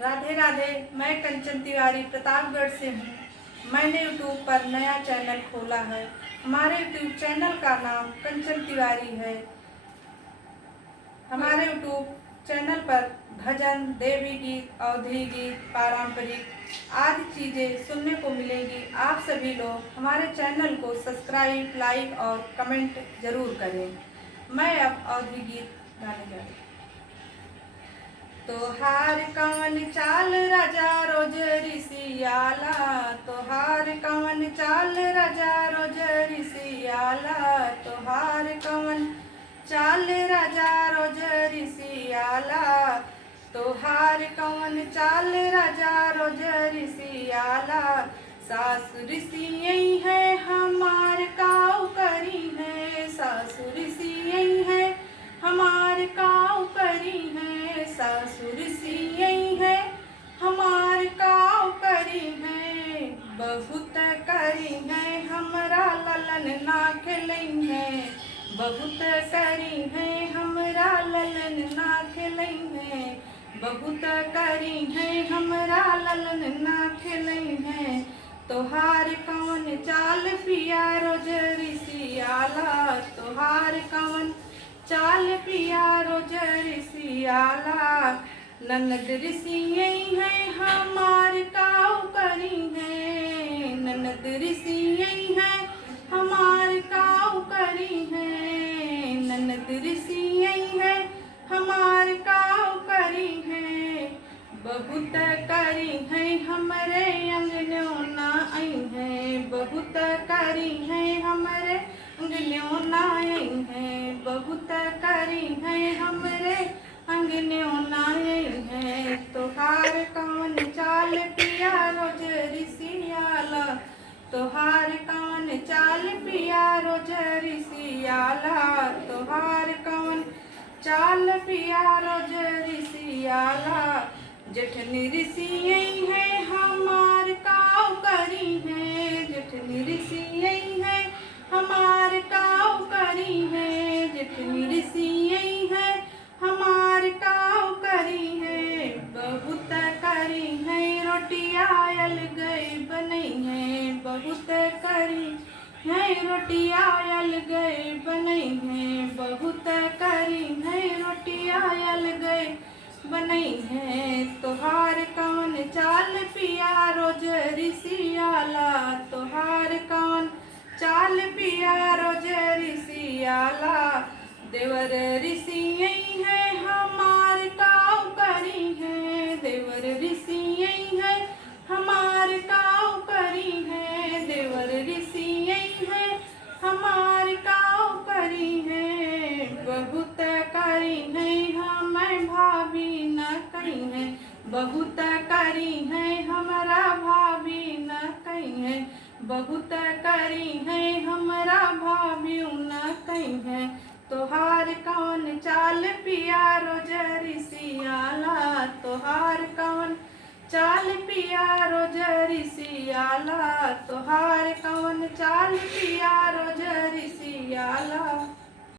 राधे राधे। मैं कंचन तिवारी प्रतापगढ़ से हूँ। मैंने यूट्यूब पर नया चैनल खोला है। हमारे यूट्यूब चैनल का नाम कंचन तिवारी है। हमारे यूट्यूब चैनल पर भजन, देवी गीत, अवधी गीत, पारंपरिक आदि चीज़ें सुनने को मिलेंगी। आप सभी लोग हमारे चैनल को सब्सक्राइब, लाइक और कमेंट जरूर करें। मैं अब अवधी गीत गाने जा रही हूँ। तोहार कवन चाल राजा रोज ऋषियाला, तोहार कवन चाल राजा रोज ऋषियाला, तोहार कवन चाल राजा रोज ऋषियाला, तोहार कवन चाल राजा रोज ऋषियाला। सासु ऋषि है हमार काऊ करी है, सासु ऋषि है हमार काऊ करी है, सासुर सी है हमार काऊ करी है। बहुत करी है हमरा ललन ना खेलई है, बहुत करी है हमरा ललन ना खेलई है, बहुत करी है हमरा ललन ना खेलई है। तोहार कवन चाल पिया रोज ऋषियाला, तोहार कवन चाल पिया रोज ऋषियाला। ननद ऋषि है हमार काऊ करी है, ननद ऋषि है हमार काऊ करी है, ननद ऋषि है हमार काऊ करी है। बहुत करी है हमरे अंगनों ना आई है, बहुत करी है हमरे अंगनों ना आई है, बहुत करी है हमरे अंगनों ना आई है। तोहार कवन चाल पिया रोज ऋषियाला, तोहार कवन चाल पिया रोज ऋषियाला, तोहार कवन चाल पिया रोज ऋषियाला। जेठनी ऋषि है हमार काऊ करी है, जेठनी ऋषि है हमार काऊ करी है, जेठनी ऋषि है हमार काऊ करी है। बहुत करी है रोटिया अलगई बनई है, बहुत करी है रोटिया अलगई बनई है, बहुत करी है रोटिया अलगई बनई है। तोहार कवन चाल पिया रोज ऋषियाला, तोहार कवन चाल पिया रोज ऋषियाला। देवर ऋषि है हमार काऊ करी है, देवर ऋषि है हमार काऊ करी है, देवर ऋषि है हमार काऊ करी है। बहुत करी है हमें भाभी न कही है, बहुत करी है हमारा भाभी न कही है, बहुत करी है हमारा भाभी न कही है। तोहार कवन चाल पिया रोज ऋषियाला, तोहार कवन चाल पिया रोज ऋषियाला, तोहार कवन चाल पिया रोज ऋषियाला।